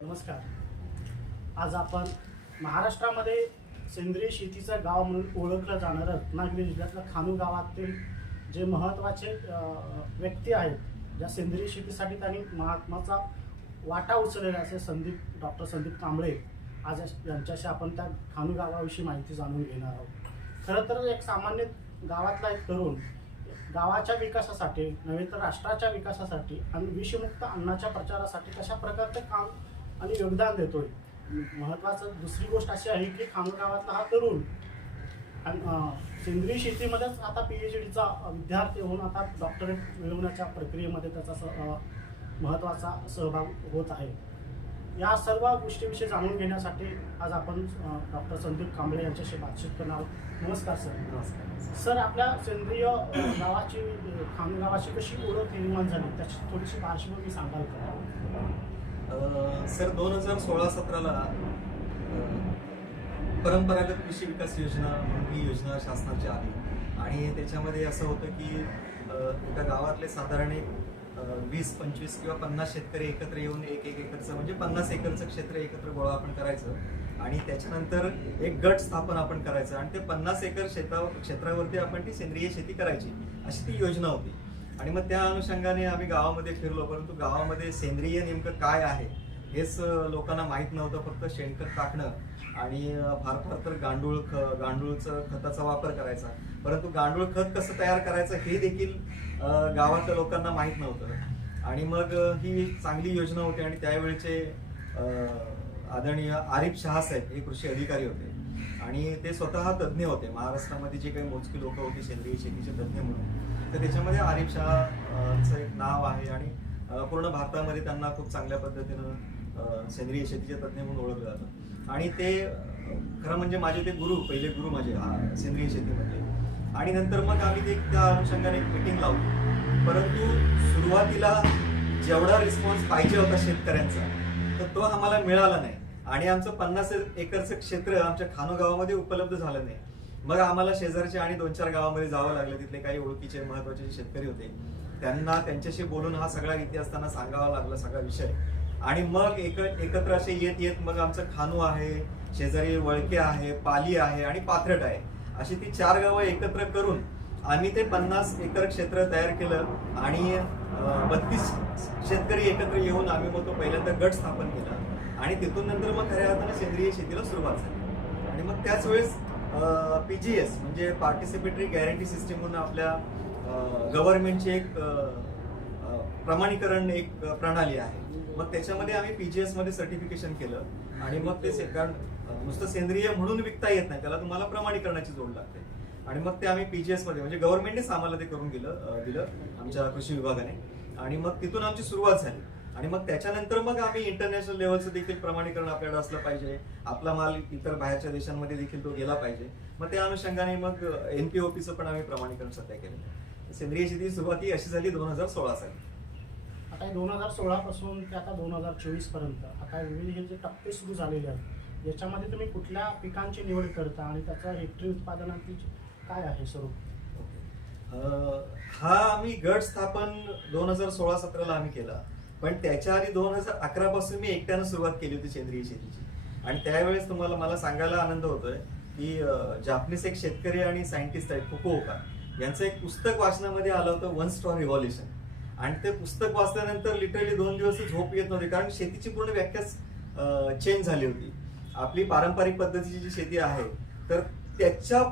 नमस्कार. आज आपण महाराष्ट्रामध्ये सेंद्रिय शेतीचं गाव म्हणून ओळखलं जाणारं रत्नागिरी जिल्ह्यातल्या खानू गावातील जे महत्त्वाचे व्यक्ती आहेत, ज्या सेंद्रिय शेतीसाठी त्यांनी महात्माचा वाटा उचललेला असे डॉक्टर संदीप कांबळे आज यांच्याशी आपण त्या खानू गावाविषयी माहिती जाणून घेणार आहोत. खरं तर एक सामान्य गावातला एक तरुण गावाच्या विकासासाठी नव्हे तर राष्ट्राच्या विकासासाठी आणि विषमुक्त अन्नाच्या प्रचारासाठी कशा प्रकारचं काम आणि योगदान देतोय. महत्त्वाचं दुसरी गोष्ट अशी आहे की खानू गावातला हा तरुण आणि सेंद्रिय शेतीमध्येच आता PhDचा विद्यार्थी होऊन आता डॉक्टरेट मिळवण्याच्या प्रक्रियेमध्ये त्याचा महत्त्वाचा सहभाग होत आहे. या सर्व गोष्टीविषयी जाणून घेण्यासाठी आज आपण डॉक्टर संदीप कांबळे यांच्याशी बातचीत करणार आहोत. नमस्कार सर. नमस्कार सर, आपल्या सेंद्रिय गावाची खानू गावाची कशी ओळख निर्माण झाली त्याची थोडीशी पार्श्वभूमी सांगाल का? सर 2016-17ला परंपरागत कृषी विकास योजना म्हणून ही योजना शासनाची आली आणि त्याच्यामध्ये असं होतं की एका गावातले साधारण 20-25 किंवा 50 शेतकरी एकत्र येऊन एक एकरचं म्हणजे 50 एकरचं क्षेत्र एकत्र गोळा आपण करायचं आणि त्याच्यानंतर एक गट स्थापन आपण करायचं आणि ते 50 एकर क्षेत्रावरती आपण ती सेंद्रिय शेती करायची अशी ती योजना होती. आणि मग त्या अनुषंगाने आम्ही गावामध्ये फिरलो, परंतु गावामध्ये सेंद्रिय नेमकं काय आहे हेच लोकांना माहीत नव्हतं. फक्त शेणखत टाकणं आणि फार फार तर गांडूळचं खताचा वापर करायचा, परंतु गांडूळ खत कसं तयार करायचं हे देखील गावातल्या लोकांना माहीत नव्हतं. आणि मग ही चांगली योजना होती आणि त्यावेळेचे आदरणीय आरिफ शहा साहेब हे कृषी अधिकारी होते आणि ते स्वतः तज्ज्ञ होते. महाराष्ट्रामध्ये जे काही मोजकी लोक होती सेंद्रिय शेतीचे तज्ज्ञ म्हणून, तर त्याच्यामध्ये आरिफ शहाचं एक नाव आहे आणि पूर्ण भारतामध्ये त्यांना खूप चांगल्या पद्धतीनं सेंद्रिय शेतीचे तज्ज्ञ म्हणून ओळखलं जातं. आणि ते खरं म्हणजे माझे ते पहिले गुरु माझे सेंद्रिय शेतीमध्ये. आणि नंतर मग आम्ही त्या अनुषंगाने एक मीटिंग लावली, परंतु सुरुवातीला जेवढा रिस्पॉन्स पाहिजे होता शेतकऱ्यांचा तर तो आम्हाला मिळाला नाही आणि आमचं 50 एकरचं क्षेत्र आमच्या खानू गावामध्ये उपलब्ध झालं नाही. मग आम्हाला शेजारच्या आणि 2-4 गावामध्ये जावं लागलं. तिथले काही ओळखीचे महत्वाचे शेतकरी होते, त्यांना त्यांच्याशी बोलून हा सगळा इतिहास त्यांना सांगावा लागला, सगळा विषय. आणि मग एकत्र असे येत मग आमचं खानू आहे, शेजारी वळके आहे, पाली आहे आणि पाथरट आहे, अशी ती 4 गावं एकत्र करून आम्ही ते 50 एकर क्षेत्र तयार केलं आणि 32 शेतकरी एकत्र येऊन आम्ही मग तो पहिल्यांदा गट स्थापन केला आणि तिथून नंतर मग खऱ्या अर्थाने सेंद्रिय शेतीला सुरुवात झाली. आणि मग त्याच वेळेस PGS म्हणजे पार्टिसिपेटरी गॅरंटी सिस्टीम म्हणून आपल्या गव्हर्नमेंटची एक प्रमाणीकरण एक प्रणाली आहे. मग त्याच्यामध्ये आम्ही PGS मध्ये सर्टिफिकेशन केलं आणि मग ते नुसतं सेंद्रिय म्हणून विकता येत नाही, त्याला तुम्हाला प्रमाणीकरणाची जोड लागते. आणि मग ते आम्ही PGS मध्ये म्हणजे गव्हर्नमेंटनेच आम्हाला ते करून दिलं आमच्या कृषी विभागाने. आणि मग तिथून आमची सुरुवात झाली. आणि मग त्याच्यानंतर मग आम्ही इंटरनॅशनल लेवलचं देखील प्रमाणीकरण आपल्याकडे असलं पाहिजे, आपला माल इतर बाहेरच्या देशांमध्ये देखील तो गेला पाहिजे. मग त्या अनुषंगाने मग NPOPचं पण आम्ही प्रमाणीकरण सध्या केलं. सेंद्रिय शेती सुरुवात ही अशी झाली 2016 साली. आता 2016 पासून ते आता 2024 पर्यंत आता विविध हे जे टप्पे सुरू झालेले आहेत, याच्यामध्ये तुम्ही कुठल्या पिकांची निवड करता आणि त्याचा हेक्टरी उत्पादनाची काय आहे स्वरूप? हा आम्ही गट स्थापन 2016-17ला आम्ही केला, पण त्याच्या आधी 2011 पासून मी एकट्यानं सुरुवात केली होती सेंद्रिय शेतीची. आणि त्यावेळेस मला सांगायला आनंद होतोय की जापनीज एक शेतकरी आणि सायंटिस्ट आहेत फुकुओका, यांचं एक पुस्तक वाचनामध्ये आलं होतं वन स्टॉर रिव्हॉल्युशन. आणि ते पुस्तक वाचल्यानंतर लिटरली 2 दिवस झोप येत नव्हती, कारण शेतीची पूर्ण व्याख्याच चेंज झाली होती. आपली पारंपरिक पद्धतीची जी शेती आहे तर त्याच्या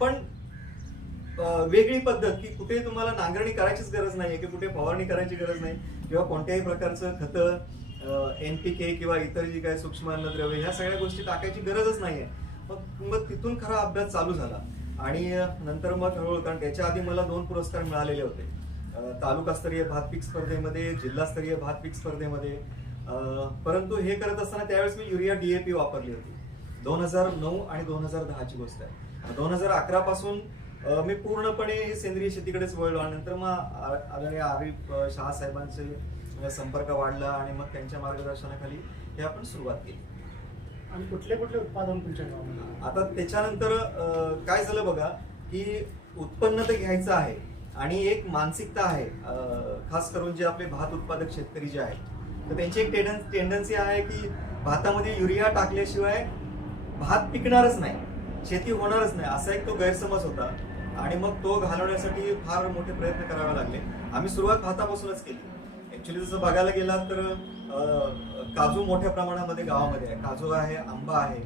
पण वेगळी पद्धत की कुठे तुम्हाला नांगरणी करायचीच गरज नाहीये, की कुठे फवारणी करायची गरज नाही किंवा कोणत्याही प्रकारचं खतं NPK किंवा इतर जी काही सूक्ष्म अन्नद्रव्य ह्या सगळ्या गोष्टी टाकायची गरजच नाहीये. मग तिथून खरा अभ्यास चालू झाला. आणि नंतर मग हळूहळू, कारण त्याच्या आधी मला 2 पुरस्कार मिळालेले होते, तालुकास्तरीय भात पीक स्पर्धेमध्ये, जिल्हास्तरीय भात पीक स्पर्धेमध्ये. परंतु हे करत असताना त्यावेळेस मी युरिया DAP वापरली होती. 2009 आणि 2010ची गोष्ट आहे. 2011 पासून मी पूर्णपणे सेंद्रिय शेतीकडेच वळलो आणि नंतर मग आदरणीय आरिफ शहा साहेबांचे संपर्क वाढला आणि मग त्यांच्या मार्गदर्शनाखाली हे आपण सुरुवात केली. आणि कुठले उत्पादन तुमच्या गावामध्ये? आता त्याच्यानंतर काय झालं बघा, की उत्पन्न तर घ्यायचं आहे आणि एक मानसिकता आहे, खास करून जे आपले भात उत्पादक शेतकरी जे आहेत तर त्यांची एक टेंडन्सी आहे की भातामध्ये युरिया टाकल्याशिवाय भात पिकणारच नाही, शेती होणारच नाही, असा एक तो गैरसमज होता. आणि मग तो घालवण्यासाठी फार मोठे प्रयत्न करावे लागले. आम्ही सुरुवात भातापासूनच केली. ऍक्च्युली जसं बघायला गेलात तर काजू मोठ्या प्रमाणामध्ये गावामध्ये आहे, काजू आहे, आंबा आहे.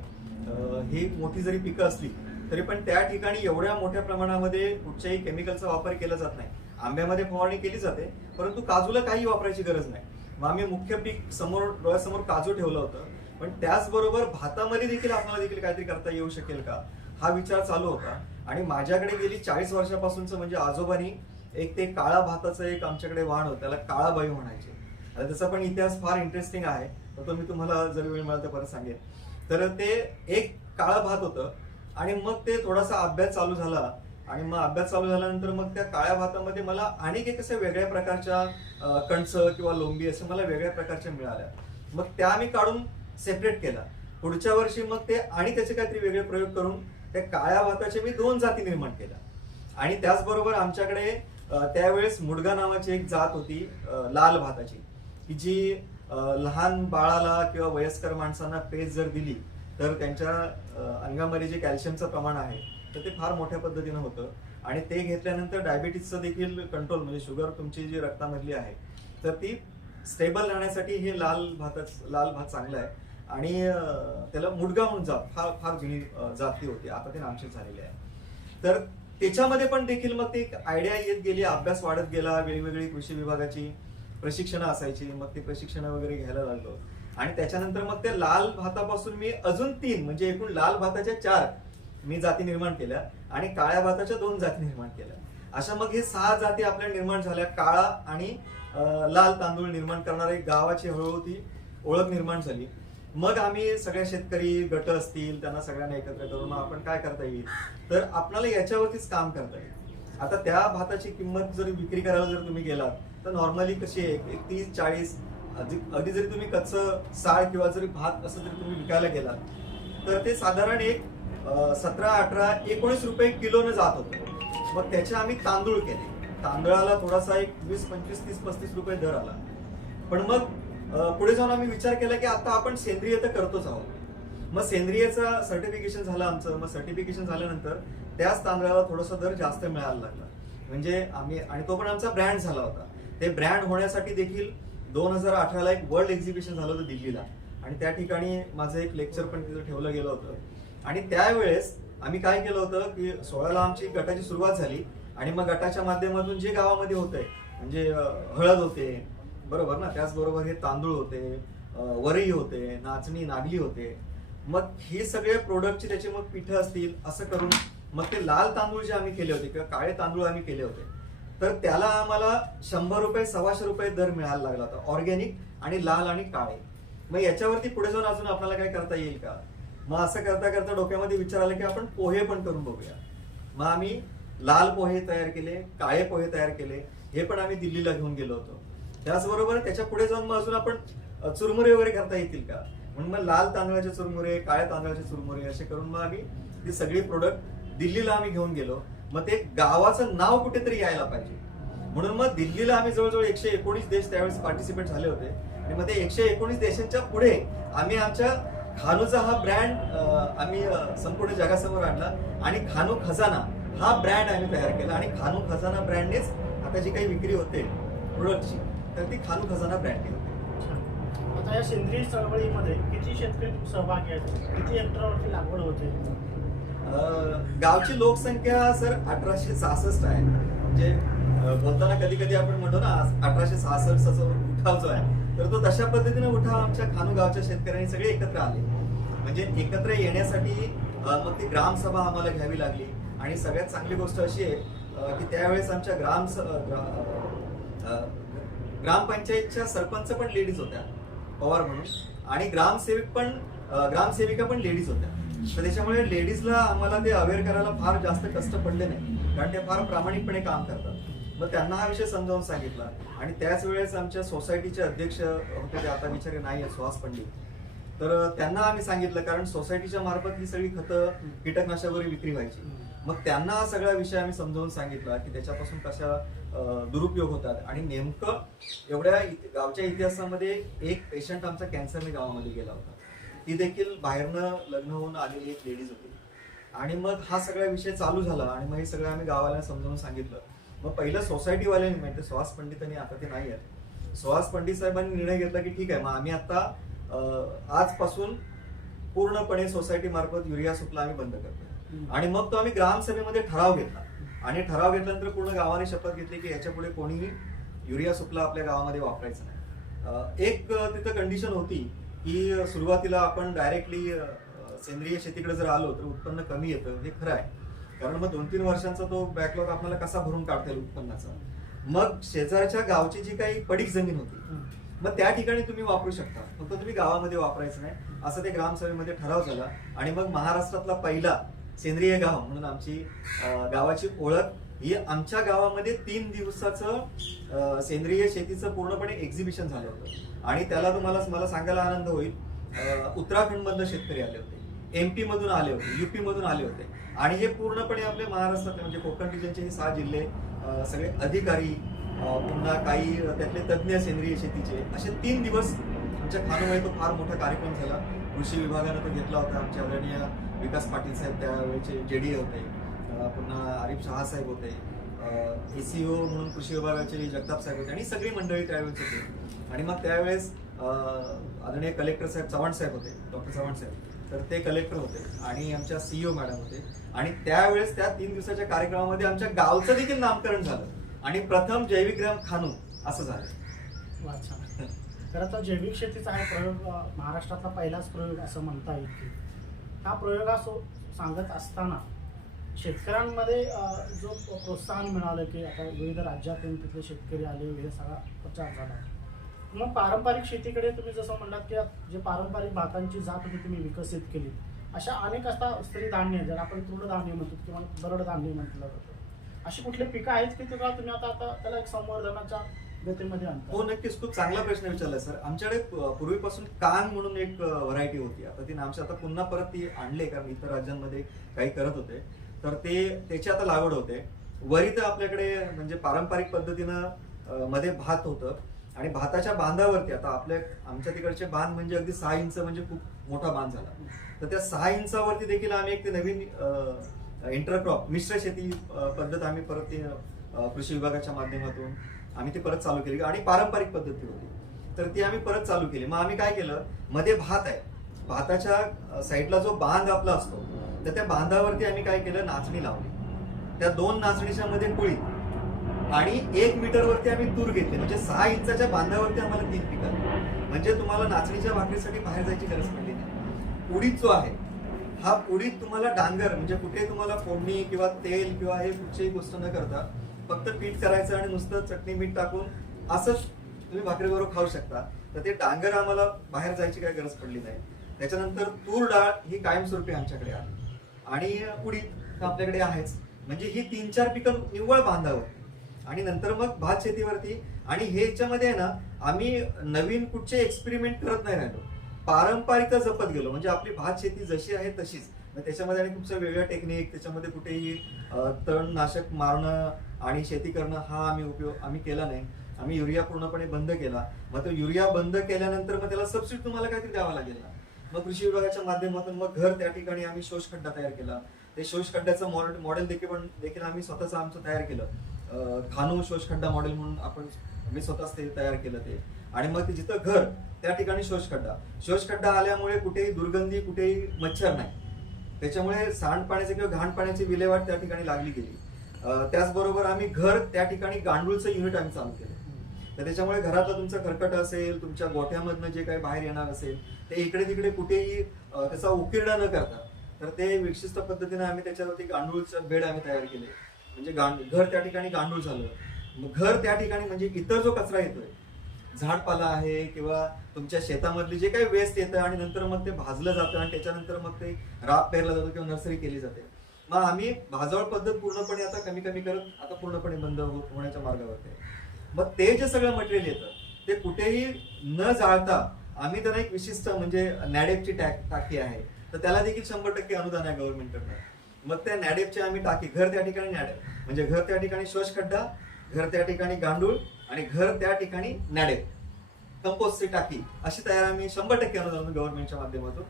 ही मोठी जरी पिकं असली तरी पण त्या ठिकाणी एवढ्या मोठ्या प्रमाणामध्ये कुठच्याही केमिकलचा वापर केला जात नाही. आंब्यामध्ये फवारणी केली जाते, परंतु काजूला काही वापरायची गरज नाही. मग आम्ही मुख्य पीक समोर डोळ्यासमोर काजू ठेवलं होतं, पण त्याचबरोबर भातामध्ये देखील आपल्याला देखील काहीतरी करता येऊ शकेल का हा विचार चालू होता. आणि माझ्याकडे गेली 40 वर्षापासूनच म्हणजे आजोबांनी एक ते काळा भाताचं एक आमच्याकडे वाण होतं, त्याला काळाबाई म्हणायचे. आता त्याचा पण इतिहास फार इंटरेस्टिंग आहे, तो मी तुम्हाला जर वेळ मिळाला तर परत सांगेन. तर ते एक काळा भात होतं आणि मग ते थोडासा अभ्यास चालू झाला आणि मग अभ्यास चालू झाल्यानंतर मग त्या काळ्या भातामध्ये मला अनेक एक अशा वेगळ्या प्रकारच्या कणस किंवा लोंबी असे मला वेगळ्या प्रकारच्या मिळाल्या. मग त्या मी काढून सेपरेट केला. पुढच्या वर्षी मग ते आणि त्याचे काहीतरी वेगळे प्रयोग करून त्या काळ्या भाताचे मी 2 जाती निर्माण केल्या. आणि त्याचबरोबर आमच्याकडे त्यावेळेस मुडगा नावाची एक जात होती लाल भाताची, की जी लहान बाळाला किंवा वयस्कर माणसांना पेज जर दिली तर त्यांच्या अंगामध्ये जे कॅल्शियमचं प्रमाण आहे तर ते फार मोठ्या पद्धतीनं होतं. आणि ते घेतल्यानंतर डायबिटीसचं देखील कंट्रोल, म्हणजे शुगर तुमची जी रक्तामधली आहे तर ती स्टेबल राहण्यासाठी हे लाल भात चांगला आहे. आणि त्याला मुडगा म्हणून जात फार फार जुनी जाती होती, आता ते नामशेष झालेले आहे. तर त्याच्यामध्ये पण देखील मग ते आयडिया येत गेली, अभ्यास वाढत गेला, वेगवेगळी कृषी विभागाची प्रशिक्षणं असायची, मग ते प्रशिक्षणं वगैरे घ्यायला लागलो. आणि त्याच्यानंतर मग ते लाल भातापासून मी अजून 3 म्हणजे एकूण लाल भाताच्या 4 मी जाती निर्माण केल्या आणि काळ्या भाताच्या 2 जाती निर्माण केल्या. अशा मग हे 6 जाती आपल्या निर्माण झाल्या. काळा आणि लाल तांदूळ निर्माण करणारे गावाची हळूहळू ती ओळख निर्माण झाली. मग आम्ही सगळ्या शेतकरी गट असतील त्यांना सगळ्यांना एकत्र करून आपण काय करता येईल तर आपल्याला याच्यावरतीच काम करता येईल. आता त्या भाताची किंमत जर विक्री करायला जर तुम्ही गेलात तर नॉर्मली कशी आहे, एक 30-40 अगदी जरी तुम्ही कच्चं साळ किंवा जरी भात असं जरी तुम्ही विकायला गेलात तर ते साधारण एक 17-18-19 रुपये किलोनं जात होतं. मग त्याचे आम्ही तांदूळ केले. तांदळाला थोडासा एक 20-25-30-35 रुपये दर आला. पण मग पुढे जाऊन आम्ही विचार केला की आता आपण सेंद्रिय तर करतोच आहोत. मग सेंद्रियचं सर्टिफिकेशन झालं आमचं. मग सर्टिफिकेशन झाल्यानंतर त्याच तांदळाला थोडासा दर जास्त मिळायला लागला. म्हणजे आम्ही, आणि तो पण आमचा ब्रँड झाला होता. ते ब्रँड होण्यासाठी देखील 2018ला एक वर्ल्ड एक्झिबिशन झालं होतं दिल्लीला, आणि त्या ठिकाणी माझं एक लेक्चर पण तिथं ठेवलं गेलं होतं. आणि त्यावेळेस आम्ही काय केलं होतं की 16ला आमची गटाची सुरुवात झाली आणि मग गटाच्या माध्यमातून जे गावामध्ये होतंय म्हणजे हळद होते, बरोबर ना, त्याचबरोबर हे तांदूळ होते, वरई होते, नाचणी नागली होते. मग हे सगळे प्रोडक्टचे त्याचे मग पिठं असतील असं करून मग ते लाल तांदूळ जे आम्ही केले होते किंवा काळे तांदूळ आम्ही केले होते तर त्याला आम्हाला 100 रुपये 125 रुपये दर मिळायला लागला होता, ऑर्गॅनिक आणि लाल आणि काळे. मग याच्यावरती पुढे जाऊन अजून आपल्याला काय करता येईल का. मग असं करता करता डोक्यामध्ये विचार आला की आपण पोहे पण करून बघूया. मग आम्ही लाल पोहे तयार केले, काळे पोहे तयार केले, हे पण आम्ही दिल्लीला घेऊन गेलो होतो. त्याचबरोबर त्याच्या पुढे जाऊन मग अजून आपण चुरमुरे वगैरे करता येतील का, म्हणून मग लाल तांदळाचे चुरमुरे, काळ्या तांदळाचे चुरमुरे असे करून मग आम्ही ती सगळी प्रोडक्ट दिल्लीला आम्ही घेऊन गेलो. मग ते गावाचं नाव कुठेतरी यायला पाहिजे म्हणून मग दिल्लीला आम्ही जवळजवळ 119 देश त्यावेळेस पार्टिसिपेट झाले होते. आणि मग ते 119 देशांच्या पुढे आम्ही आमच्या खानूचा हा ब्रँड आम्ही संपूर्ण जगासमोर आणला आणि खानू खजाना हा ब्रँड आम्ही तयार केला. आणि खानू खजाना ब्रँडनेच आता जी काही विक्री होते प्रोडक्टची तर ती खानू खजाना ब्रँडने होते. आता या सेंद्रिय चळवळीमध्ये किती शेतकरी सहभागी आहेत, किती हेक्टरवरती लागवड होते. गावची लोकसंख्या सर 1866 आहे. म्हणजे बोलताना कधी कधी आपण म्हणतो ना 1866चा उठाव जो आहे तर तो तशा पद्धतीने उठाव आमच्या खानू गावच्या शेतकऱ्यांनी सगळे एकत्र आले. म्हणजे एकत्र येण्यासाठी मग ती ग्रामसभा आम्हाला घ्यावी लागली. आणि सगळ्यात चांगली गोष्ट अशी आहे की त्यावेळेस आमच्या ग्रामपंचायतच्या सरपंच पण लेडीज होत्या पवार म्हणून, आणि ग्रामसेविका पण लेडीज होत्या. तर त्याच्यामुळे लेडीजला आम्हाला ते अवेअर करायला फार जास्त कष्ट पडले नाही, कारण ते फार प्रामाणिकपणे काम करतात. मग त्यांना हा विषय समजावून सांगितला. आणि त्याच वेळेस आमच्या सोसायटीचे अध्यक्ष होते, ते आता विचारे नाही आहेत, सुहास पंडित. तर त्यांना आम्ही सांगितलं, कारण सोसायटीच्या मार्फत ही सगळी खतं कीटकनाशक वगैरे विक्री व्हायची. मग त्यांना हा सगळा विषय आम्ही समजावून सांगितला की त्याच्यापासून कशा दुरुपयोग होतात. आणि नेमकं एवढ्या गावच्या इतिहासामध्ये एक पेशंट आमचा कॅन्सरने गावामध्ये गेला होता. ती देखील बाहेरनं लग्न होऊन आलेली एक लेडीज होती. आणि मग हा सगळा विषय चालू झाला आणि मग हे सगळं आम्ही गावाला समजावून सांगितलं. मग पहिलं सोसायटीवाल्यांनी म्हणजे सुहास पंडितांनी, आता ते नाही आहेत, सुहास पंडित साहेबांनी निर्णय घेतला की ठीक आहे, मग आम्ही आता आजपासून पूर्णपणे सोसायटी मार्फत युरिया सुफला आम्ही बंद करतो. आणि मग तो आम्ही ग्रामसभेमध्ये ठराव घेतला. आणि ठराव घेतल्यानंतर पूर्ण गावाने शपथ घेतली की याच्या पुढे कोणीही युरिया सुफला आपल्या गावामध्ये वापरायचं नाही. एक तिथं कंडिशन होती की सुरुवातीला आपण डायरेक्टली सेंद्रिय शेतीकडे जर आलो तर उत्पन्न कमी येतं, हे खरं आहे. कारण मग 2-3 वर्षांचा तो बॅकलॉग आपल्याला कसा भरून काढता येईल उत्पन्नाचा. मग शेजारच्या गावची जी काही पडीक जमीन होती, मग त्या ठिकाणी तुम्ही वापरू शकता, फक्त तुम्ही गावामध्ये वापरायचं नाही, असं ते ग्रामसभेमध्ये ठराव झाला. आणि मग महाराष्ट्रातला पहिला सेंद्रिय गाव म्हणून आमची गावाची ओळख ही आमच्या गावामध्ये 3 दिवसाचं सेंद्रिय शेतीचं पूर्णपणे एक्झिबिशन झालं होतं. आणि त्याला मला सांगायला आनंद होईल, उत्तराखंड मधले शेतकरी आले होते, MP मधून आले होते, UP मधून आले होते. आणि हे पूर्णपणे आपले महाराष्ट्रातले म्हणजे कोकण रिजनचे हे 6 जिल्हे, सगळे अधिकारी, पुन्हा काही त्यातले तज्ज्ञ सेंद्रिय शेतीचे, असे 3 दिवस आमच्या खानोमध्ये तो फार मोठा कार्यक्रम झाला. कृषी विभागानं तो घेतला होता. आमचे आदरणीय विकास पाटील साहेब त्यावेळेचे JDA होते, पुन्हा आरिफ शहा साहेब होते, ACO म्हणून कृषी विभागाचे जगताप साहेब होते, आणि सगळी मंडळी त्यावेळेस होते. आणि मग त्यावेळेस आदरणीय कलेक्टर साहेब चव्हाण साहेब होते, डॉक्टर चव्हाण साहेब, तर ते कलेक्टर होते. आणि आमच्या CEO मॅडम होते. आणि त्यावेळेस त्या 3 दिवसाच्या कार्यक्रमामध्ये आमच्या गावचं देखील नामकरण झालं आणि प्रथम जैविकग्राम खानू असं झालं. अच्छा. खरं तर जैविक शेतीचा हा प्रयोग महाराष्ट्रातला पहिलाच प्रयोग असं म्हणता येईल की हा प्रयोग सांगत असताना शेतकऱ्यांमध्ये जो प्रोत्साहन मिळालं की आता विविध राज्यातून तिथले शेतकरी आले, हे सगळा प्रचार झाला. मग पारंपरिक शेतीकडे तुम्ही जसं म्हणलात की जे पारंपरिक भातांची जात होती तुम्ही विकसित केली, अशा अनेक आता स्त्री धान्य, जर आपण तृणधान्य म्हणतो किंवा भरड धान्य म्हटलं जातं, अशी कुठली पिकं आहेत की तुम्ही आता त्याला एक संवर्धनाच्या गतीमध्ये आणता? हो, नक्कीच. खूप चांगला प्रश्न विचारला सर. आमच्याकडे पूर्वीपासून कान म्हणून एक व्हरायटी होती. आता ती आमच्या आता पुन्हा परत ती आणले, कारण इतर राज्यांमध्ये काही करत होते, तर त्याची आता लागवड होते. वरी तर आपल्याकडे म्हणजे पारंपरिक पद्धतीनं मध्ये भात होतं. आणि भाताच्या बांधावरती आता आमच्या तिकडचे बांध म्हणजे अगदी 6 इंच म्हणजे खूप मोठा बांध झाला. तर त्या 6 इंचावरती देखील आम्ही एक ते नवीन इंटरक्रॉप मिश्र शेती पद्धत आम्ही परत ती कृषी विभागाच्या माध्यमातून आम्ही ती परत चालू केली. आणि पारंपरिक पद्धती होती, तर ती आम्ही परत चालू केली. मग आम्ही काय केलं, मध्ये भात आहे, भाताच्या साईडला जो बांध आपला असतो, तर त्या बांधावरती आम्ही काय केलं, नाचणी लावली. त्या 2 नाचणीच्या मध्ये कुळी आणि 1 मीटरवरती आम्ही तूर घेतली. म्हणजे 6 इंचाच्या बांधावरती आम्हाला 3 पिकं आली. म्हणजे तुम्हाला नाचणीच्या भाकरीसाठी बाहेर जायची गरज पडली नाही. उडीद जो आहे, हा उडीद तुम्हाला डांगर म्हणजे कुठे तुम्हाला फोडणी किंवा तेल किंवा हे कुठचीही गोष्ट न करता फक्त पीठ करायचं आणि नुसतं चटणी मीठ टाकून असंच तुम्ही भाकरीबरोबर खाऊ शकता. तर ते डांगर आम्हाला बाहेर जायची काही गरज पडली नाही. त्याच्यानंतर तूर डाळ ही कायमस्वरूपी आमच्याकडे आली. आणि उडीद आपल्याकडे आहेच. म्हणजे ही 3-4 पिकं निव्वळ बांधावर. आणि नंतर मग भात शेतीवरती. आणि ह्याच्यामध्ये आहे ना, आम्ही नवीन कुठचे एक्सपेरिमेंट करत नाही राहिलो, पारंपरिकता जपत गेलो. म्हणजे आपली भात शेती जशी आहे तशीच. त्याच्यामध्ये आणि खूप वेगळ्या टेक्निक, त्याच्यामध्ये कुठेही तणनाशक मारणं आणि शेती करणं हा आम्ही केला नाही. आम्ही युरिया पूर्णपणे बंद केला. मग तो युरिया बंद केल्यानंतर मग त्याला सबस्टिट्यूट तुम्हाला काहीतरी द्यावा लागेल ना. मग कृषी विभागाच्या माध्यमातून मग घर त्या ठिकाणी आम्ही शोषखड्डा तयार केला. ते शोषखड्ड्याचं मॉडेल देखील आम्ही स्वतःच आमचं तयार केलं. खानू शोषखड्डा मॉडेल म्हणून मी स्वतःच ते तयार केलं ते. आणि मग ते जिथं घर त्या ठिकाणी शोषखड्डा आल्यामुळे कुठेही दुर्गंधी, कुठेही मच्छर नाही. त्याच्यामुळे सांडपाण्याचे किंवा घाण पाण्याची विल्हेवाट त्या ठिकाणी लागली गेली. त्याचबरोबर आम्ही घर त्या ठिकाणी गांडूळचं युनिट आम्ही चालू केलं. तर त्याच्यामुळे घरातलं तुमचं खरकट असेल, तुमच्या गोठ्यामधनं जे काही बाहेर येणार असेल, ते इकडे तिकडे कुठेही त्याचा उकिरडा न करता तर ते विशिष्ट पद्धतीने आम्ही त्याच्यावरती गांडूळचं बेड आम्ही तयार केले. म्हणजे घर त्या ठिकाणी गांडूळ झालं. मग घर त्या ठिकाणी म्हणजे इतर जो कचरा येतोय, झाडपाला आहे किंवा तुमच्या शेतामधली जे काही वेस्ट येतं आणि नंतर मग ते भाजलं जातं आणि त्याच्यानंतर मग ते राब पेरला जातो किंवा नर्सरी केली जाते. मग आम्ही भाजवळ पद्धत पूर्णपणे आता कमी करत आता पूर्णपणे बंद होण्याच्या मार्गावरती आहे. मग ते जे सगळं मटेरियल येतं ते कुठेही न जाळता आम्ही त्यांना एक विशिष्ट म्हणजे नॅडेपची टाकी आहे, तर त्याला देखील 100% अनुदान आहे गव्हर्नमेंटकडनं. मग त्या नॅडेपचे आम्ही टाकी, घर त्या ठिकाणी नॅडेप, म्हणजे घर त्या ठिकाणी शोष खड्डा, घर त्या ठिकाणी गांडूळ आणि घर त्या ठिकाणी नॅडेप कंपोस्टची टाकी, अशी तयार आम्ही 100% अनुदान गव्हर्नमेंटच्या माध्यमातून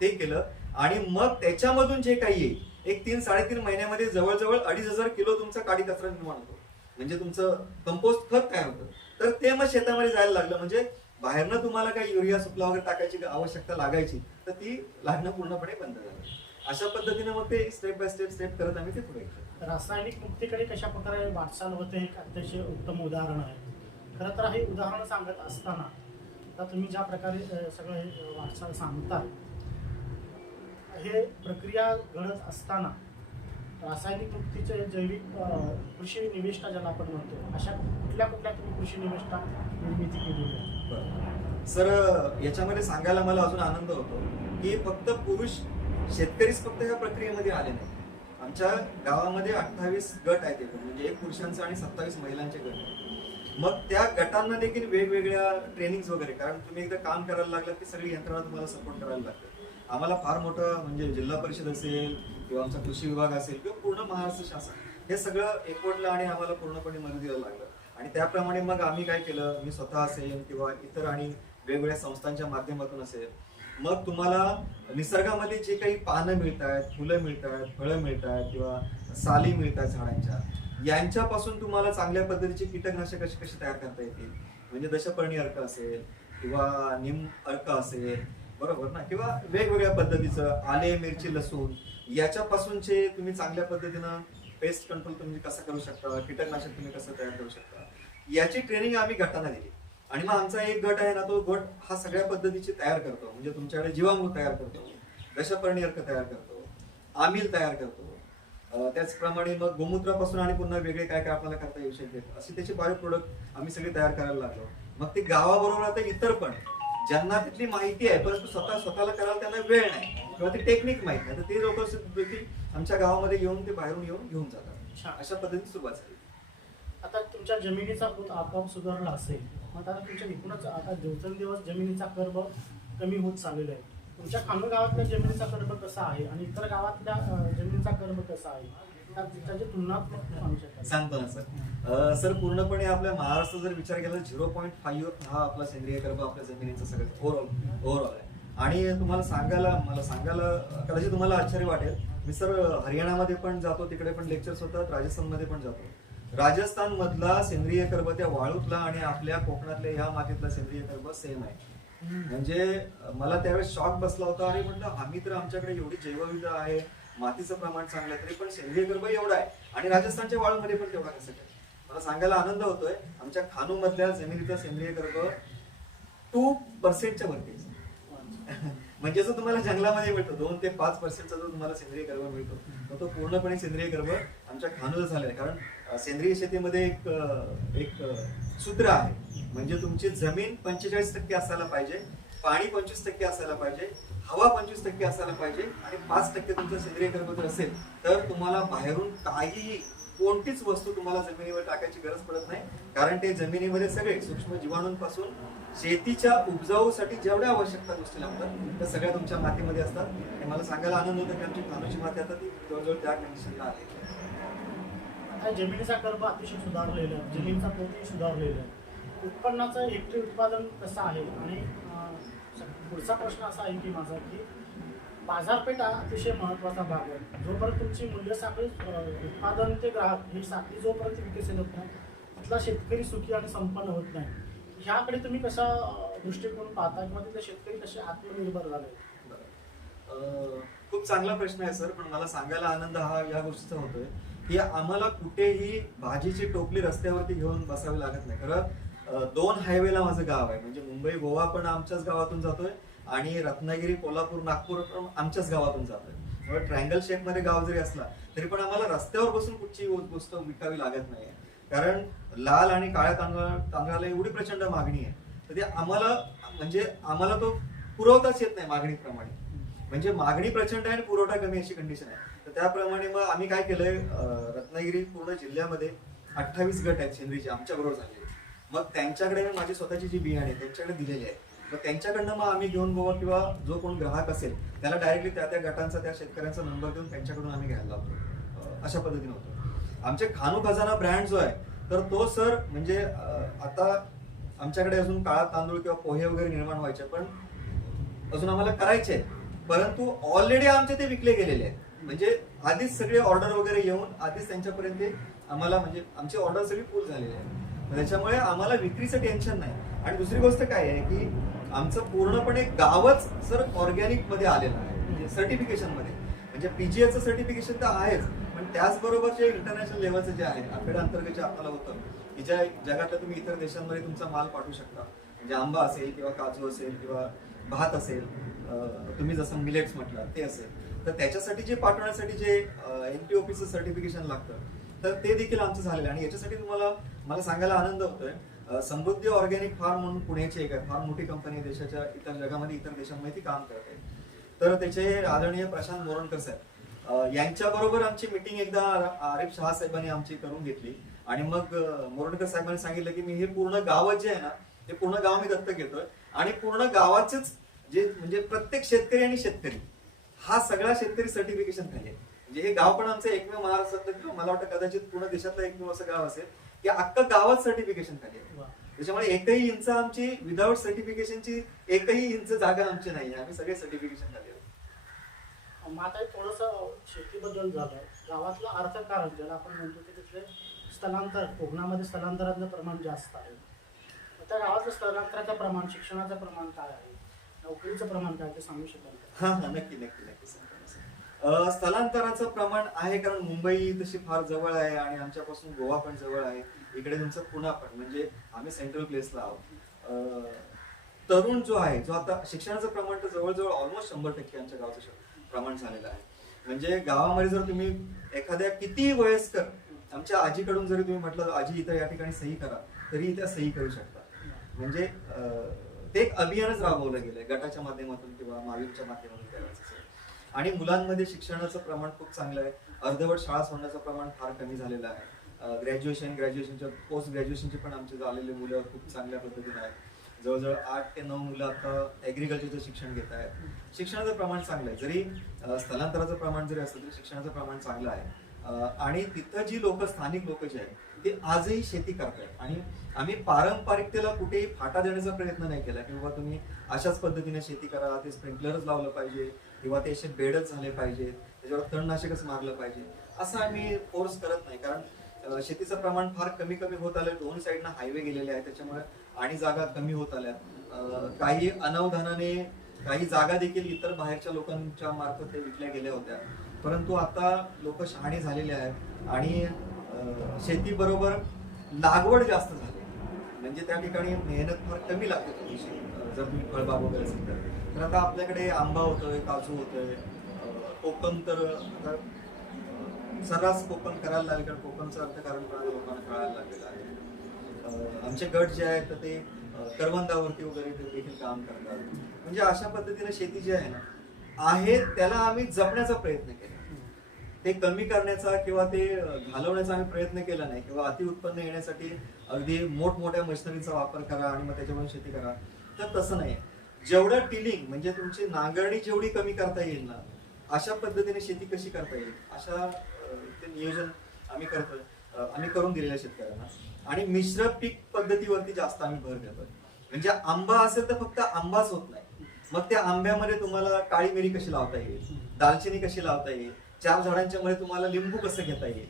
ते केलं. आणि मग त्याच्यामधून जे काही येईल, एक 3-3.5 महिन्यामध्ये जवळजवळ 2,500 किलो तुमचा काडी कचरा निर्माण होतो, म्हणजे तुमचं कंपोस्ट खत तयार होतं. तर ते मग शेतामध्ये जायला लागलं, म्हणजे बाहेरनं तुम्हाला काही युरिया सुपला वगैरे टाकायची आवश्यकता लागायची, तर ती लागणं पूर्णपणे बंद झालं. अशा पद्धतीने मग ते स्टेप बाय स्टेप करत आम्ही ते पुढे केलं. रासायनिक मुक्तीकडे कशा प्रकारे वाटचाल होते हे एक अतिशय उत्तम उदाहरण आहे. खरं तर हे उदाहरण सांगत असताना आता तुम्ही ज्या प्रकारे सगळं हे वाटचाल सांगता, हे प्रक्रिया घडत असताना रासायनिक मुक्तीचे जैविक कृषी निविष्ठा ज्याला आपण म्हणतो, अशा कुठल्या तुम्ही कृषी निविष्ठा निर्मिती केलेली आहे? सर, याच्यामध्ये सांगायला मला अजून आनंद होतो की फक्त पुरुष शेतकरीच फक्त ह्या प्रक्रियेमध्ये आले नाही. आमच्या गावामध्ये 28 गट आहेत, म्हणजे 1 पुरुषांचा आणि 27 महिलांचे गट आहेत. मग त्या गटांना देखील वेगवेगळ्या ट्रेनिंग वगैरे, कारण तुम्ही एकदा काम करायला लागलात की सगळी यंत्रणा तुम्हाला सपोर्ट करायला लागते. आम्हाला फार मोठं म्हणजे जिल्हा परिषद असेल किंवा आमचा कृषी विभाग असेल किंवा पूर्ण महाराष्ट्र शासन हे सगळं एकवटलं आणि आम्हाला पूर्णपणे मदतीला लागलं. आणि त्याप्रमाणे मग आम्ही काय केलं, मी स्वतः असेल किंवा इतर आणि वेगवेगळ्या संस्थांच्या माध्यमातून असेल, मग तुम्हाला निसर्गामध्ये जे काही पानं मिळतात, फुलं मिळतात, फळं मिळतात किंवा साली मिळतात झाडांच्या, यांच्यापासून तुम्हाला चांगल्या पद्धतीचे कीटकनाशक कशी तयार करता येतील, म्हणजे दशपर्णी अर्क असेल किंवा निम अर्क असेल, बरोबर ना, किंवा वेगवेगळ्या पद्धतीचं आले, मिरची, लसूण याच्यापासूनचे तुम्ही चांगल्या पद्धतीनं पेस्ट कंट्रोल तुम्ही कसं करू शकता, कीटकनाशक तुम्ही कसं तयार करू शकता, याची ट्रेनिंग आम्ही गटांना दिली. आणि मग आमचा एक गट आहे ना, तो गट हा सगळ्या पद्धतीची तयार करतो, म्हणजे तुमच्याकडे जीवामृत तयार करतो, दशपर्णी अर्क तयार करतो, आमिल तयार करतो, त्याचप्रमाणे मग गोमूत्रापासून आणि पुन्हा वेगळे काय काय आपल्याला करता येऊ शकते, अशी त्याची बायो प्रोडक्ट आम्ही सगळे तयार करायला लागलो. मग ते गावाबरोबर आता इतर पण ज्यांना तिथली माहिती आहे परंतु स्वतःला करायला त्यांना वेळ नाही किंवा ती टेक्निक माहित नाही, तर ते लोक देखील आमच्या गावामध्ये येऊन ते बाहेरून येऊन घेऊन जातात. अशा पद्धतीने सुरुवात झाली. आता तुमच्या जमिनीचा पोत आपोआप सुधारला असेल, मग आता तुमच्या एकूणच आता दिवसेंदिवस जमिनीचा कर्ब कमी होत चाललेला आहे. तुमच्या खानोळ गावातल्या जमिनीचा कर्ब कसा आहे आणि इतर गावातल्या जमिनीचा कर्ब कसा आहे, त्याची तुलनात्मक सांगू शकाल? सांगतो ना सर. सर, पूर्णपणे आपल्या महाराष्ट्र जर विचार केला 0.5 हा आपला सेंद्रिय कर्ब आपल्या जमिनीचा सगळ्यात ओव्हरऑल आहे. आणि मला सांगायला कदाचित तुम्हाला आश्चर्य वाटेल, मी सर हरियाणामध्ये पण जातो, तिकडे पण लेक्चर्स होतात, राजस्थानमध्ये पण जातो. राजस्थान मधला सेंद्रिय कर्ब त्या वाळूतला आणि आपल्या कोकणातल्या ह्या मातीतला सेंद्रिय कर्ब सेम आहे. म्हणजे मला त्यावेळेस शॉक बसला होता, आणि म्हटलं आम्ही तर आमच्याकडे एवढी जैवविविधता आहे, मातीचं प्रमाण चांगलं आहे, तरी पण सेंद्रिय कर्ब एवढा आहे आणि राजस्थानच्या वाळूमध्ये पण तेवढा कसं काय. मला सांगायला आनंद होतोय, आमच्या खानू मधल्या जमिनीचा सेंद्रिय कर्ब 2% वरती म्हणजे जो तुम्हाला जंगलामध्ये मिळतो 2 ते 5% जो तुम्हाला सेंद्रिय कर्ब मिळतो, तो पूर्णपणे सेंद्रिय कर्ब आमच्या खानूला झालेला आहे. कारण सेंद्रिय शेतीमध्ये एक सूत्र आहे, म्हणजे तुमची जमीन 45% असायला पाहिजे, पाणी 25% असायला पाहिजे, हवा 25% असायला पाहिजे आणि 5% तुमचं सेंद्रिय कर्ब जर असेल तर तुम्हाला बाहेरून काहीही कोणतीच वस्तू तुम्हाला जमिनीवर टाकायची गरज पडत नाही. कारण ते जमिनीमध्ये सगळे सूक्ष्म जीवाणूंपासून शेतीच्या उपजाऊसाठी जेवढ्या आवश्यकता गोष्टी लागतात त्या सगळ्या तुमच्या मातीमध्ये असतात. आणि मला सांगायला आनंद होतो की आमची खानोची माती आता ती जवळजवळ त्या कंडिशनला आहे. आता जमिनीचा कर्ब अतिशय सुधारलेला आहे, जमिनीचा पोतही सुधारलेला आहे, उत्पन्नाचं हेक्टरी उत्पादन कसं आहे? आणि पुढचा प्रश्न असा आहे की माझा, की बाजारपेठ हा अतिशय महत्त्वाचा भाग आहे. जोपर्यंत तुमची मूल्य साखळी उत्पादन ते ग्राहक ही साखळी जोपर्यंत विकसित होत नाही, तिथला शेतकरी सुखी आणि संपन्न होत नाही. ह्याकडे तुम्ही कसा दृष्टिकोन पाहता किंवा तिथले शेतकरी कसे आत्मनिर्भर झाले? खूप चांगला प्रश्न आहे सर, पण मला सांगायला आनंद हा या गोष्टीचा होतोय की आम्हाला कुठेही भाजीची टोपली रस्त्यावरती घेऊन बसावी लागत नाही. खरं 2 हायवेला माझं गाव आहे, म्हणजे मुंबई गोवा पण आमच्याच गावातून जातोय आणि रत्नागिरी कोल्हापूर नागपूर पण आमच्याच गावातून जातोय. ट्रायंगल शेप मध्ये गाव जरी असला तरी पण आम्हाला रस्त्यावर बसून कुठची गोष्ट विकावी लागत नाही, कारण लाल आणि काळ्या तांदळाला एवढी प्रचंड मागणी आहे, तर ते आम्हाला तो पुरवताच येत नाही मागणीप्रमाणे. म्हणजे मागणी प्रचंड आहे आणि पुरवठा कमी अशी कंडिशन आहे. तर त्याप्रमाणे मग आम्ही काय केलंय, रत्नागिरी पूर्ण जिल्ह्यामध्ये 28 गट आहेत सेंद्रियचे आमच्या बरोबर झालेले. मग त्यांच्याकडे माझी स्वतःची जी बियाणे त्यांच्याकडे दिलेली आहे मग त्यांच्याकडनं मग आम्ही घेऊन बाबा किंवा जो कोण ग्राहक असेल त्याला डायरेक्टली त्या त्या गटांचा त्या शेतकऱ्यांचा नंबर देऊन त्यांच्याकडून आम्ही घ्यायला लावतो. अशा पद्धतीने होतं. आमचे खानू खजाना ब्रँड जो आहे तर तो सर म्हणजे आता आमच्याकडे अजून काळा तांदूळ किंवा पोहे वगैरे निर्माण व्हायचे पण अजून आम्हाला करायचे आहेत, परंतु ऑलरेडी आमचे ते विकले गेलेले आहेत. म्हणजे आधीच सगळे ऑर्डर वगैरे येऊन आधीच त्यांच्यापर्यंत आम्हाला म्हणजे आमची ऑर्डर सगळी फुल झालेली आहे. त्याच्यामुळे आम्हाला विक्रीचं टेन्शन नाही. आणि दुसरी गोष्ट काय आहे की आमचं पूर्णपणे गावच सर ऑर्गॅनिक मध्ये आलेलं आहे, म्हणजे सर्टिफिकेशन मध्ये. म्हणजे पीजीएचं सर्टिफिकेशन तर आहेच, पण त्याचबरोबर जे इंटरनॅशनल लेवलचं जे आहे आपेडा अंतर्गत जे आपल्याला होतं की ज्या जगातल्या तुम्ही इतर देशांमध्ये तुमचा माल पाठवू शकता, म्हणजे आंबा असेल किंवा काजू असेल किंवा भात असेल, तुम्ही जसं मिलेट्स म्हटलं ते असेल, तर त्याच्यासाठी जे पाठवण्यासाठी जे एनपीओपीचं सर्टिफिकेशन लागतं तर ते देखील आमचं झालेलं आहे. आणि याच्यासाठी तुम्हाला मला सांगायला आनंद होतोय, समृद्धी ऑर्गॅनिक फार्म म्हणून पुण्याची एक फार मोठी कंपनी देशाच्या इतर जगामध्ये इतर देशांमध्ये ती काम करते. तर त्याचे आदरणीय प्रशांत मोरणकर साहेब यांच्या बरोबर आमची मिटिंग एकदा आरिफ शहा साहेबांनी आमची करून घेतली. आणि मग मोरणकर साहेबांनी सांगितलं की मी हे पूर्ण गावच जे आहे ना ते पूर्ण गाव मी दत्तक घेतोय आणि पूर्ण गावाचेच जे म्हणजे प्रत्येक शेतकरी आणि शेतकरी हा सगळा शेतकरी सर्टिफिकेशन खाली आहे. म्हणजे हे गाव पण आमचं एकमेव महाराष्ट्रातलं किंवा मला वाटतं कदाचित पूर्ण देशातलं एकमेव असं गाव असेल की अख्खा गावात सर्टिफिकेशन खाली आहे. त्याच्यामुळे एकही इंच आमची विदाउट सर्टिफिकेशनची एकही इंच जागा आमची नाही, आम्ही सगळे सर्टिफिकेशन खाली आहोत. मग आता थोडस शेतीबद्दल झालं, गावातलं अर्थकारण ज्याला आपण म्हणतो की तिथले स्थलांतर, कोकणामध्ये स्थलांतराचं प्रमाण जास्त आहे. त्या गावातलं स्थलांतराचं प्रमाण, शिक्षणाचं प्रमाण काय आहे, नोकरीचं प्रमाण काय ते सांगू शकाल का? हा नक्की नक्की नक्की सांगतो. स्थलांतराचं प्रमाण आहे कारण मुंबई तशी फार जवळ आहे आणि आमच्यापासून गोवा पण जवळ आहे. इकडे तुमचं पुणे पण, म्हणजे आम्ही सेंट्रल प्लेसला आहोत. तरुण जो आहे जो आता शिक्षणाचं प्रमाण तर जवळजवळ ऑलमोस्ट 100% आमच्या गावचं प्रमाण झालेलं आहे. म्हणजे गावामध्ये जर तुम्ही एखाद्या किती वयस्कर आमच्या आजीकडून जरी तुम्ही म्हटलं आजी इथं या ठिकाणी सही करा तरी त्या सही करू शकता. म्हणजे ते एक अभियानच राबवलं गेलंय गटाच्या माध्यमातून किंवा माविमच्या माध्यमातून त्यावेळेस. आणि मुलांमध्ये शिक्षणाचं प्रमाण खूप चांगलं आहे. अर्धवट शाळा सोडण्याचं प्रमाण फार कमी झालेलं आहे. ग्रॅज्युएशनच्या पोस्ट ग्रॅज्युएशनचे पण आमचे झालेले मुलं खूप चांगल्या पद्धतीने आहेत. जवळजवळ 8 ते 9 मुलं आता ऍग्रिकल्चरचं शिक्षण घेत आहेत. शिक्षणाचं प्रमाण चांगलं आहे. जरी स्थलांतराचं प्रमाण जरी असलं तरी शिक्षणाचं प्रमाण चांगलं आहे. आणि तिथं जी लोक स्थानिक लोक जे आहेत ते आजही शेती करतायत. आणि आम्ही पारंपरिकतेला कुठेही फाटा देण्याचा प्रयत्न नाही केला की बाबा तुम्ही अशाच पद्धतीने शेती करा, ते स्प्रिंकलरच लावलं पाहिजे किंवा ते असे बेडच झाले पाहिजे, त्याच्यावर तणनाशकच मारलं पाहिजे, असं आम्ही फोर्स करत नाही. कारण शेतीचं प्रमाण फार कमी कमी होत आलं. 2 साईडना हायवे गेलेले आहेत, त्याच्यामुळे आणि जागा कमी होत आल्या. काही अनावधानाने काही जागा देखील इतर बाहेरच्या लोकांच्या मार्फत ते विकल्या गेल्या होत्या. परंतु आता लोक शहाणी झालेले आहेत आणि शेतीबरोबर लागवड जास्त झाली. म्हणजे त्या ठिकाणी मेहनत फार कमी लागते थोडीशी जर तुम्ही फळबाग वगैरे असेल तर. आता आपल्याकडे आंबा होतोय, काजू होतोय, कोकम तर आता सर्रास कोकम करायला लागले कारण कोकमचं अर्थकारण पण लोकांना कळायला लागलेलं आहे. आमचे गट जे आहेत तर ते करवंदावरती वगैरे ते देखील काम करतात. म्हणजे अशा पद्धतीने शेती जी आहे ना आहे त्याला आम्ही जपण्याचा प्रयत्न केला. ते कमी करण्याचा किंवा ते घालवण्याचा आम्ही प्रयत्न केला नाही किंवा अति उत्पन्न येण्यासाठी अगदी मोठमोठ्या मशिनरीचा वापर करा आणि मग त्याच्यावरून शेती करा, तर तसं नाही. जेवढं टिलिंग म्हणजे तुमची नांगरणी जेवढी कमी करता येईल ना अशा पद्धतीने शेती कशी करता येईल अशा ते नियोजन आम्ही करतोय, आम्ही करून दिलेल्या शेतकऱ्यांना. आणि मिश्र पीक पद्धतीवरती जास्त आम्ही भर देतोय. म्हणजे आंबा असेल तर फक्त आंबाच होत नाही, मग त्या आंब्यामध्ये तुम्हाला काळी मिरी कशी लावता येईल, दालचिनी कशी लावता येईल, 4 झाडांच्या मध्ये तुम्हाला लिंबू कसं घेता येईल,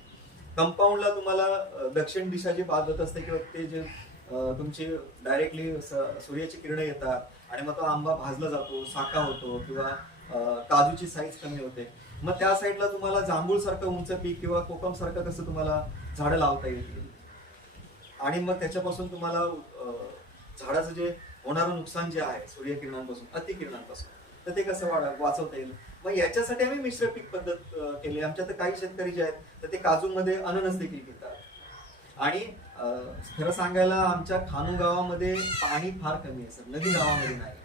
कंपाऊंडला तुम्हाला दक्षिण दिशा जी बाजत असते किंवा ते जे तुमची डायरेक्टली सूर्याची किरणं येतात आणि मग तो आंबा भाजला जातो, साका होतो किंवा काजूची साईज कमी होते, मग त्या साईडला तुम्हाला जांभूळ सारखं उंच पीक किंवा कोकम सारखं कसं तुम्हाला झाडं लावता येतील. आणि मग त्याच्यापासून तुम्हाला झाडाचं जे होणारं नुकसान जे आहे सूर्यकिरणांपासून अतिकिरणांपासून तर ते कसं वाचवता येईल. मग याच्यासाठी आम्ही मिश्र पीक पद्धत केली. आमच्यात काही शेतकरी जे आहेत तर ते काजूमध्ये अननस देखील घेतात. आणि खरं सांगायला आमच्या खानू गावामध्ये पाणी फार कमी आहे सर, नदी गावामध्ये नाही.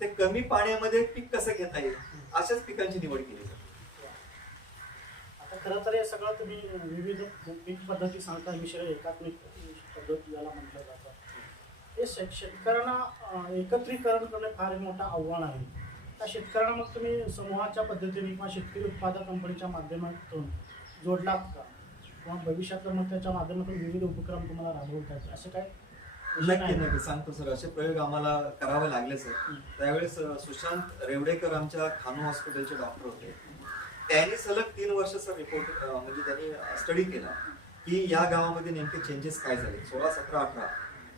ते कमी पाण्यामध्ये पीक कसं घेता येईल अशाच पिकांची निवड केली जाते. आता खरं तर हे सगळं तुम्ही विविध पीक पद्धती सांगता, मिश्र एकात्मिक पद्धत याला म्हटलं जातं. हे शेतकऱ्यांना एकत्रीकरण करणे फार एक मोठं आव्हान आहे. त्या शेतकऱ्यांना मग तुम्ही समूहाच्या पद्धतीने किंवा शेतकरी उत्पादक कंपनीच्या माध्यमातून जोडलात का? किंवा भविष्यात मग त्याच्या माध्यमातून विविध उपक्रम तुम्हाला राबवता येतात असं काय? नक्की नक्की सांगतो सर. असे प्रयोग आम्हाला करावे लागले सर. त्यावेळेस सुशांत रेवडेकर आमच्या खानू हॉस्पिटलचे डॉक्टर होते. त्यांनी सलग 3 वर्ष सर रिपोर्ट म्हणजे त्यांनी स्टडी केला की या गावामध्ये नेमके चेंजेस काय झाले. 16, 17, 18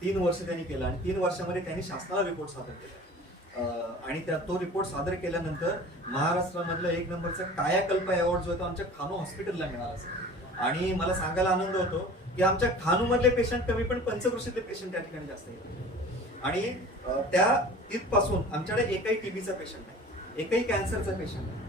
3 वर्ष त्यांनी केला आणि 3 वर्षामध्ये त्यांनी शासनाला रिपोर्ट सादर केला. आणि तो रिपोर्ट सादर केल्यानंतर महाराष्ट्रामधलं 1 नंबरचा कायाकल्प अवॉर्ड जो आहे तो आमच्या खानू हॉस्पिटलला मिळाला सर. आणि मला सांगायला आनंद होतो की आमच्या खानू मधले पेशंट कमी पण पंचक्रोशीतले पेशंट त्या ठिकाणी जास्त येतात. आणि त्या तिथपासून आमच्याकडे एकही टीबीचा पेशंट नाही, एकही कॅन्सरचा पेशंट नाही.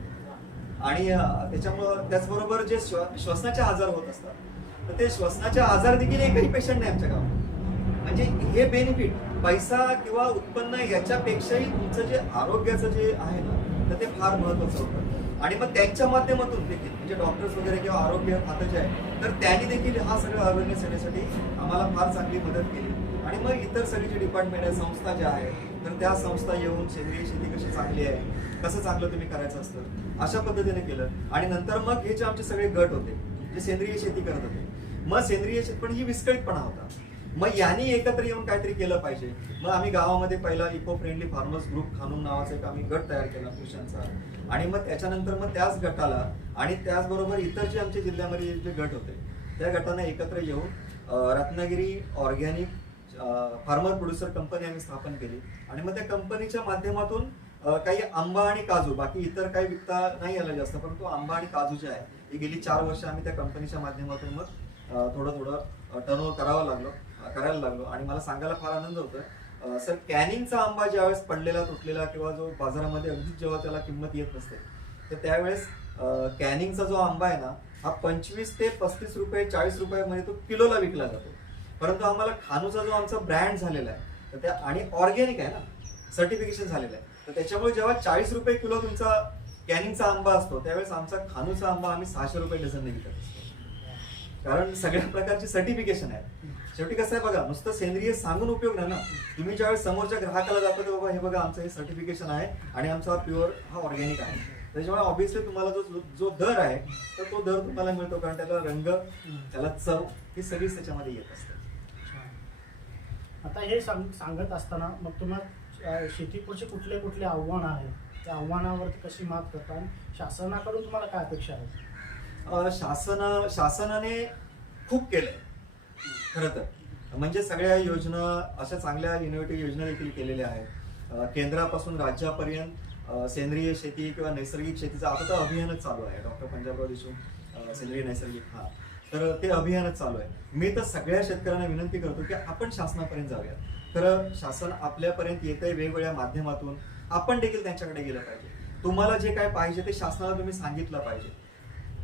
आणि त्याच्यामुळं त्याचबरोबर जे श्वसनाचे आजार होत असतात तर ते श्वसनाचे आजार देखील एकही पेशंट नाही आमच्या गावात. म्हणजे हे बेनिफिट पैसा किंवा उत्पन्न याच्यापेक्षाही तुमचं जे आरोग्याचं जे आहे ना तर ते फार महत्वाचं होतं. आणि मग त्यांच्या माध्यमातून देखील म्हणजे डॉक्टर्स वगैरे किंवा आरोग्य खातं जे आहे तर त्यांनी देखील हा सगळं अवेअरनेस येण्यासाठी आम्हाला फार चांगली मदत केली. आणि मग इतर सगळे जे डिपार्टमेंट आहे, संस्था ज्या आहेत तर त्या संस्था येऊन सेंद्रिय शेती कशी चांगली आहे, कसं चांगलं तुम्ही करायचं असतं अशा पद्धतीने केलं. आणि नंतर मग हे जे आमचे सगळे गट होते जे सेंद्रिय शेती करत होते, मग सेंद्रिय शेती पण ही विस्कळीतपणा होता. मग यांनी एकत्र येऊन काहीतरी केलं पाहिजे. मग आम्ही गावामध्ये पहिला इको फ्रेंडली फार्मर्स ग्रुप खानून नावाचा एक आम्ही गट तयार केला ट्युशनचा. आणि मग त्याच्यानंतर मग त्याच गटाला आणि त्याचबरोबर इतर जे आमच्या जिल्ह्यामध्ये जे गट होते त्या गटांना एकत्र येऊन Ratnagiri organic farmer producer company आम्ही स्थापन केली. आणि मग त्या कंपनीच्या माध्यमातून काही आंबा आणि काजू, बाकी इतर काही विकता नाही आलं जास्त, परंतु आंबा आणि काजू जे आहे ही गेली 4 वर्ष आम्ही त्या कंपनीच्या माध्यमातून मग थोडं टर्नओव्हर करायला लागलो. आणि मला सांगायला फार आनंद होतोय सर, कॅनिंगचा आंबा ज्यावेळेस पडलेला तुटलेला किंवा जो बाजारामध्ये अगदीच जेव्हा त्याला किंमत येत नसते तर त्यावेळेस कॅनिंगचा जो आंबा आहे ना हा 25 ते 35 रुपये 40 रुपयामध्ये तो किलोला विकला जातो. परंतु आम्हाला खानूचा जो आमचा ब्रँड झालेला आहे तर त्या आणि ऑर्गॅनिक आहे ना, सर्टिफिकेशन झालेलं आहे, तर त्याच्यामुळे जेव्हा 40 रुपये किलो तुमचा कॅनिंगचा आंबा असतो त्यावेळेस आमचा खानूचा आंबा आम्ही 600 रुपये डझनने विकत असतो. कारण सगळ्या प्रकारची सर्टिफिकेशन आहे. शेवटी कसं आहे बघा, नुसतं सेंद्रिय सांगून उपयोग नाही ना. तुम्ही ज्यावेळेस समोरच्या ग्राहकाला जातो ते बाबा हे बघा आमचं हे सर्टिफिकेशन आहे आणि आमचा प्युअर हा ऑर्गॅनिक आहे, त्याच्यामुळे ऑब्व्हियसली तुम्हाला जो दर आहे तर तो दर तुम्हाला मिळतो. कारण त्याला रंग, त्याला चव ही सगळीच त्याच्यामध्ये येत असते. आता हे सांगत असताना मग तुम्हाला शेतीपुढचे कुठले कुठले आव्हान आहे, त्या आव्हानावरती कशी मात करता आणि शासनाकडून तुम्हाला काय अपेक्षा आहे? शासनाने खूप केलंय खरं तर. म्हणजे सगळ्या योजना अशा चांगल्या इनोव्हेटिव्ह योजना देखील केलेल्या आहेत. केंद्रापासून राज्यापर्यंत सेंद्रिय शेती किंवा नैसर्गिक शेतीचं आता तर अभियानच चालू आहे. डॉक्टर पंजाबराव देशमुख सेंद्रिय नैसर्गिक तर ते अभियानच चालू आहे. मी तर सगळ्या शेतकऱ्यांना विनंती करतो की आपण शासनापर्यंत जाऊया. खरं शासन आपल्यापर्यंत येतंय वेगवेगळ्या माध्यमातून, आपण देखील त्यांच्याकडे गेलं पाहिजे. तुम्हाला जे काय पाहिजे ते शासनाला तुम्ही सांगितलं पाहिजे.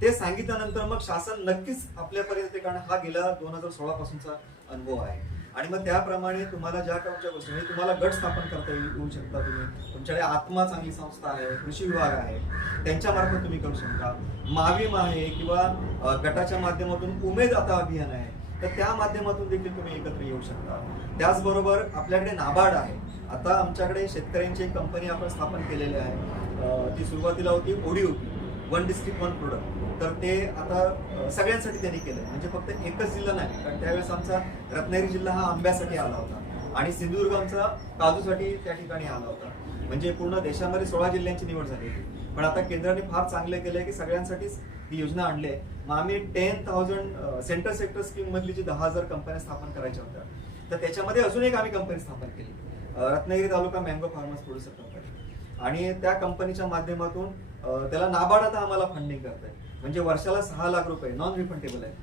ते सांगितल्यानंतर मग शासन नक्कीच आपल्यापर्यंत येते, कारण हा गेल्या 2016 पासूनचा अनुभव आहे. आणि मग त्याप्रमाणे तुम्हाला ज्या कोणत्या गोष्टी म्हणजे तुम्हाला गट स्थापन करता येऊ शकता. तुम्ही तुमच्याकडे आत्मा चांगली संस्था आहे, कृषी विभाग आहे, त्यांच्यामार्फत तुम्ही करू शकता. माविम आहे किंवा गटाच्या माध्यमातून उमेद आता अभियान आहे तर त्या माध्यमातून देखील तुम्ही एकत्र येऊ शकता. त्याचबरोबर आपल्याकडे नाबार्ड आहे. आता आमच्याकडे शेतकऱ्यांची एक कंपनी आपण स्थापन केलेली आहे. ती सुरुवातीला होती ओडीओपी, 1 डिस्ट्रिक्ट 1 प्रोडक्ट. तर ते आता सगळ्यांसाठी त्यांनी केलं. म्हणजे फक्त एकच जिल्हा नाही, कारण त्यावेळेस आमचा रत्नागिरी जिल्हा हा आंब्यासाठी आला होता आणि सिंधुदुर्ग आमचा काजूसाठी त्या ठिकाणी आला होता. म्हणजे पूर्ण देशामध्ये 16 जिल्ह्यांची निवड झाली होती. पण आता केंद्राने फार चांगलं केलंय की सगळ्यांसाठीच ही योजना आणली आहे. मग आम्ही 10,000 सेंटर सेक्टर स्कीम मधली जी 10,000 कंपन्या स्थापन करायच्या होत्या तर त्याच्यामध्ये अजून एक आम्ही कंपनी स्थापन केली, रत्नागिरी तालुका मँगो फार्मर्स प्रोड्युसर कंपनी. आणि त्या कंपनीच्या माध्यमातून त्याला नाबार्ड आता आम्हाला फंडिंग करत आहे. म्हणजे वर्षाला 6 लाख रुपये नॉन रिफंडेबल आहे.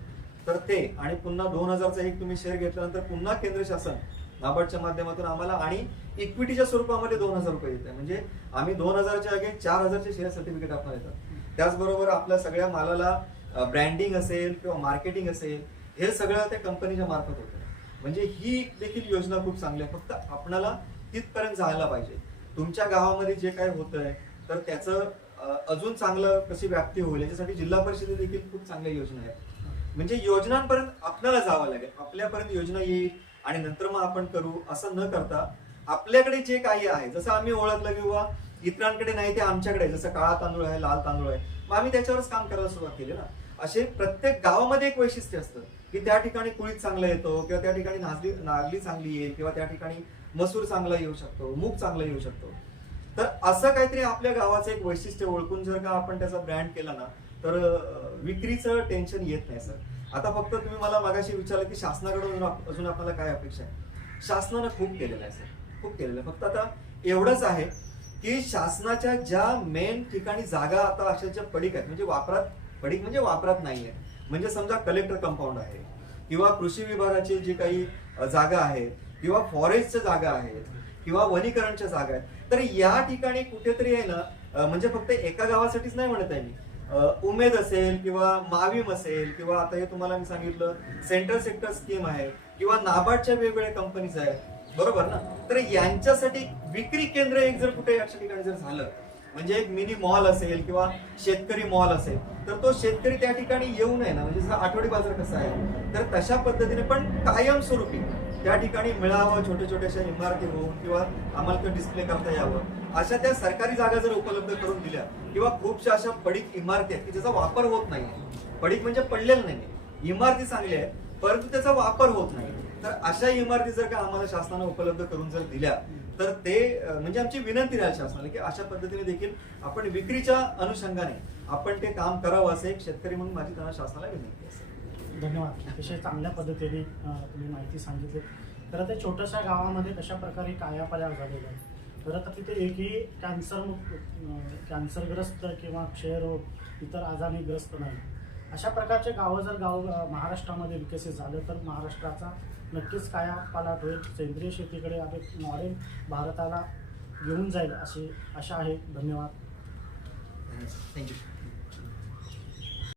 तर ते आणि पुन्हा 2,000चा एक तुम्ही शेअर घेतल्यानंतर पुन्हा केंद्र शासन नाबार्डच्या माध्यमातून आम्हाला आणि इक्विटीच्या स्वरूपामध्ये 2,000 रुपये देत आहे. म्हणजे आम्ही 2,000च्या अगेन 4,000चे शेअर सर्टिफिकेट आपल्याला येतात. त्याचबरोबर आपल्या सगळ्या मालाला ब्रँडिंग असेल किंवा मार्केटिंग असेल हे सगळं त्या कंपनीच्या मार्फत होतं. म्हणजे ही देखील योजना खूप चांगली आहे. फक्त आपल्याला तिथपर्यंत जायला पाहिजे. तुमच्या गावामध्ये जे काय होतंय तर त्याचं अजून चांगलं कशी व्याप्ती होईल याच्यासाठी जिल्हा परिषदे देखील खूप चांगल्या योजना आहेत. म्हणजे योजनांपर्यंत आपल्याला जावं लागेल, आपल्यापर्यंत योजना येईल आणि नंतर मग आपण करू असं न करता आपल्याकडे जे काही आहे, जसं आम्ही ओळखलं किंवा इतरांकडे नाही ते आमच्याकडे आहे, जसं काळा तांदूळ आहे, लाल तांदूळ आहे, मग आम्ही त्याच्यावरच काम करायला सुरुवात केली ना. असे प्रत्येक गावामध्ये एक वैशिष्ट्य असतं की त्या ठिकाणी कुळीत चांगला येतो किंवा त्या ठिकाणी नागली चांगली येईल किंवा त्या ठिकाणी मसूर चांगला येऊ शकतो, मूग चांगला येऊ शकतो. तर असं काहीतरी आपल्या गावाचं एक वैशिष्ट्य ओळखून जर का आपण त्याचा ब्रँड केला ना, तर विक्रीचं टेन्शन येत नाही सर. आता फक्त तुम्ही मला मागाशी विचारलं की शासनाकडून अजून आपल्याला काय अपेक्षा आहे. शासनानं खूप केलेलं आहे सर, खूप केलेलं आहे. फक्त आता एवढंच आहे की शासनाच्या ज्या मेन ठिकाणी जागा आता अशा ज्या पडीक आहेत, म्हणजे वापरात नाहीये, म्हणजे समजा कलेक्टर कंपाऊंड आहे किंवा कृषी विभागाची जी काही जागा आहेत किंवा फॉरेस्टच्या जागा आहेत किंवा वनीकरणच्या जागा आहेत, तर या ठिकाणी कुठेतरी आहे ना, म्हणजे फक्त एका गावासाठीच नाही म्हणत आहे मी, उमेद असेल किंवा माविम असेल किंवा आता हे तुम्हाला मी सांगितलं सेंट्रल सेक्टर स्कीम आहे किंवा नाबार्डच्या वेगवेगळ्या कंपनीज आहेत, बरोबर ना. तर यांच्यासाठी विक्री केंद्र एक जर कुठे अशा ठिकाणी जर झालं, म्हणजे एक मिनी मॉल असेल किंवा शेतकरी मॉल असेल, तर तो शेतकरी त्या ठिकाणी येऊ नये ना, म्हणजे जसं आठवडी बाजार कसा आहे, तर तशा पद्धतीने पण कायमस्वरूपी त्या ठिकाणी मिळावं, छोट्या छोट्याशा इमारती होऊन किंवा आम्हाला ते डिस्प्ले करता यावं, अशा त्या सरकारी जागा जर उपलब्ध करून दिल्या किंवा खूपशा अशा पडीक इमारती आहेत की ज्याचा वापर होत नाहीये. पडीक म्हणजे पडलेलं नाही, इमारती चांगल्या आहेत परंतु त्याचा वापर होत नाही, तर अशा इमारती जर का आम्हाला शासनानं उपलब्ध करून जर दिल्या, तर ते म्हणजे आमची विनंती राहील शासनाला की अशा पद्धतीने देखील आपण विक्रीच्या अनुषंगाने आपण ते काम करावं, असं एक शेतकरी म्हणून माझी त्यांना शासनाला विनंती असेल. धन्यवाद. अतिशय चांगल्या पद्धतीने तुम्ही माहिती सांगितली. खरं तर छोट्याशा गावामध्ये कशा प्रकारे कायापालट झालेला आहे. खरं तर तिथे एकही कॅन्सरग्रस्त किंवा क्षयरोग इतर आजाराने ग्रस्त नाही. अशा प्रकारचे गावं जर महाराष्ट्रामध्ये विकसित झालं तर महाराष्ट्राचा नक्कीच कायापालट होईल. सेंद्रिय शेतीकडे आपण मॉडेल भारताला घेऊन जाईल अशी आशा आहे. धन्यवाद. थँक्यू.